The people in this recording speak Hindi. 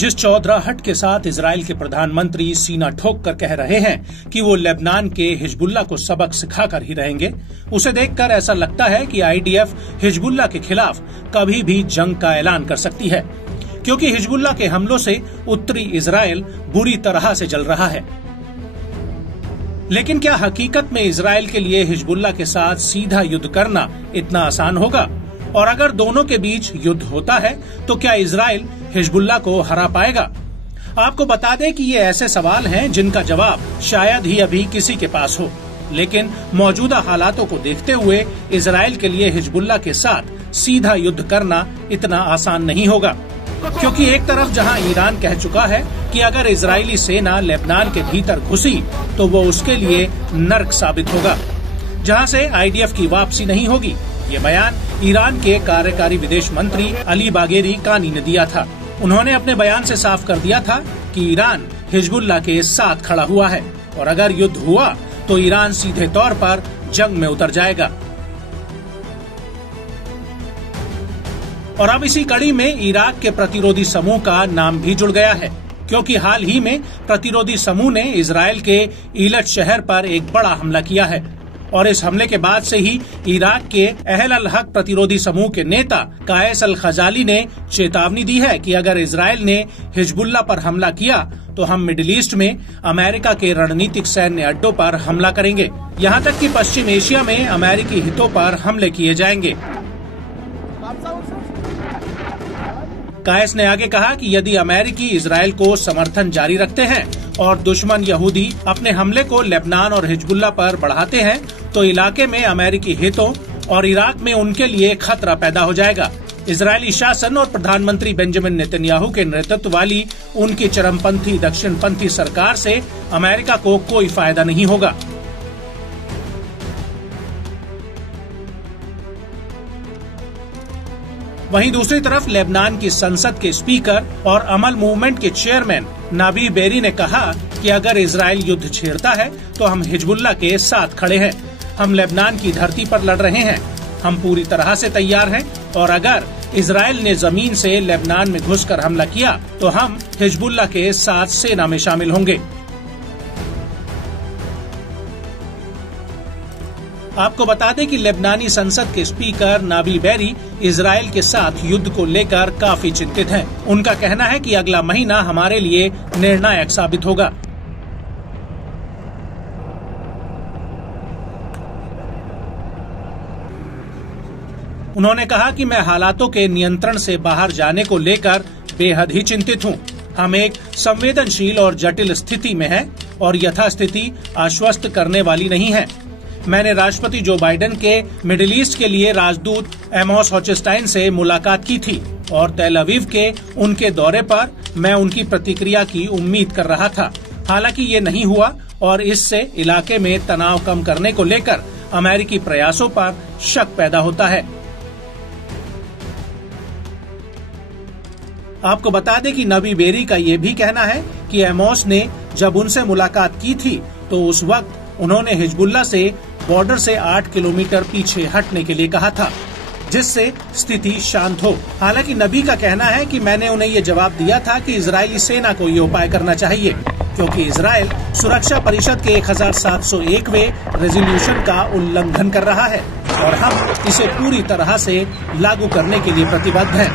जिस चौधराहट के साथ इजराइल के प्रधानमंत्री सीना ठोक कर कह रहे हैं कि वो लेबनान के हिजबुल्लाह को सबक सिखाकर ही रहेंगे, उसे देखकर ऐसा लगता है कि आईडीएफ हिजबुल्लाह के खिलाफ कभी भी जंग का ऐलान कर सकती है, क्योंकि हिजबुल्लाह के हमलों से उत्तरी इजराइल बुरी तरह से जल रहा है। लेकिन क्या हकीकत में इजराइल के लिए हिजबुल्लाह के साथ सीधा युद्ध करना इतना आसान होगा? और अगर दोनों के बीच युद्ध होता है तो क्या इजराइल हिजबुल्लाह को हरा पाएगा? आपको बता दें कि ये ऐसे सवाल हैं जिनका जवाब शायद ही अभी किसी के पास हो, लेकिन मौजूदा हालातों को देखते हुए इजराइल के लिए हिजबुल्लाह के साथ सीधा युद्ध करना इतना आसान नहीं होगा, क्योंकि एक तरफ जहां ईरान कह चुका है कि अगर इजरायली सेना लेबनान के भीतर घुसी तो वो उसके लिए नर्क साबित होगा, जहां से आईडीएफ की वापसी नहीं होगी। ये बयान ईरान के कार्यकारी विदेश मंत्री अली बागेरी कानी ने दिया था। उन्होंने अपने बयान से साफ कर दिया था कि ईरान हिजबुल्लाह के साथ खड़ा हुआ है और अगर युद्ध हुआ तो ईरान सीधे तौर पर जंग में उतर जाएगा। और अब इसी कड़ी में इराक के प्रतिरोधी समूह का नाम भी जुड़ गया है, क्योंकि हाल ही में प्रतिरोधी समूह ने इजराइल के ईलट शहर पर एक बड़ा हमला किया है और इस हमले के बाद से ही इराक के अहल अल हक प्रतिरोधी समूह के नेता कायस अल खजाली ने चेतावनी दी है कि अगर इजराइल ने हिजबुल्लाह पर हमला किया तो हम मिडिल ईस्ट में अमेरिका के रणनीतिक सैन्य अड्डों पर हमला करेंगे, यहाँ तक कि पश्चिम एशिया में अमेरिकी हितों पर हमले किए जाएंगे। कायस ने आगे कहा कि यदि अमेरिकी इजराइल को समर्थन जारी रखते हैं और दुश्मन यहूदी अपने हमले को लेबनान और हिजबुल्लाह पर बढ़ाते हैं तो इलाके में अमेरिकी हितों और इराक में उनके लिए खतरा पैदा हो जाएगा। इजरायली शासन और प्रधानमंत्री बेंजामिन नेतन्याहू के नेतृत्व वाली उनकी चरमपंथी दक्षिणपंथी सरकार से अमेरिका को कोई फायदा नहीं होगा। वहीं दूसरी तरफ लेबनान की संसद के स्पीकर और अमल मूवमेंट के चेयरमैन नाबी बेरी ने कहा कि अगर इजराइल युद्ध छेड़ता है तो हम हिजबुल्लाह के साथ खड़े हैं। हम लेबनान की धरती पर लड़ रहे हैं, हम पूरी तरह से तैयार हैं और अगर इजराइल ने जमीन से लेबनान में घुसकर हमला किया तो हम हिजबुल्लाह के साथ सेना में शामिल होंगे। आपको बता दें कि लेबनानी संसद के स्पीकर नाबी बेरी इजराइल के साथ युद्ध को लेकर काफी चिंतित हैं। उनका कहना है कि अगला महीना हमारे लिए निर्णायक साबित होगा। उन्होंने कहा कि मैं हालातों के नियंत्रण से बाहर जाने को लेकर बेहद ही चिंतित हूं। हम एक संवेदनशील और जटिल स्थिति में हैं और यथास्थिति आश्वस्त करने वाली नहीं है। मैंने राष्ट्रपति जो बाइडेन के मिडिल ईस्ट के लिए राजदूत एमोस हॉचस्टाइन से मुलाकात की थी और तेल अवीव के उनके दौरे पर मैं उनकी प्रतिक्रिया की उम्मीद कर रहा था। हालांकि ये नहीं हुआ और इससे इलाके में तनाव कम करने को लेकर अमेरिकी प्रयासों पर शक पैदा होता है। आपको बता दें कि नबी बेरी का ये भी कहना है कि एमोस ने जब उनसे मुलाकात की थी तो उस वक्त उन्होंने हिजबुल्लाह से बॉर्डर से 8 किलोमीटर पीछे हटने के लिए कहा था, जिससे स्थिति शांत हो। हालांकि नबी का कहना है कि मैंने उन्हें ये जवाब दिया था कि इजरायली सेना को ये उपाय करना चाहिए, क्योंकि इजराइल सुरक्षा परिषद के 1701वें रेजोल्यूशन का उल्लंघन कर रहा है और हम इसे पूरी तरह से लागू करने के लिए प्रतिबद्ध हैं।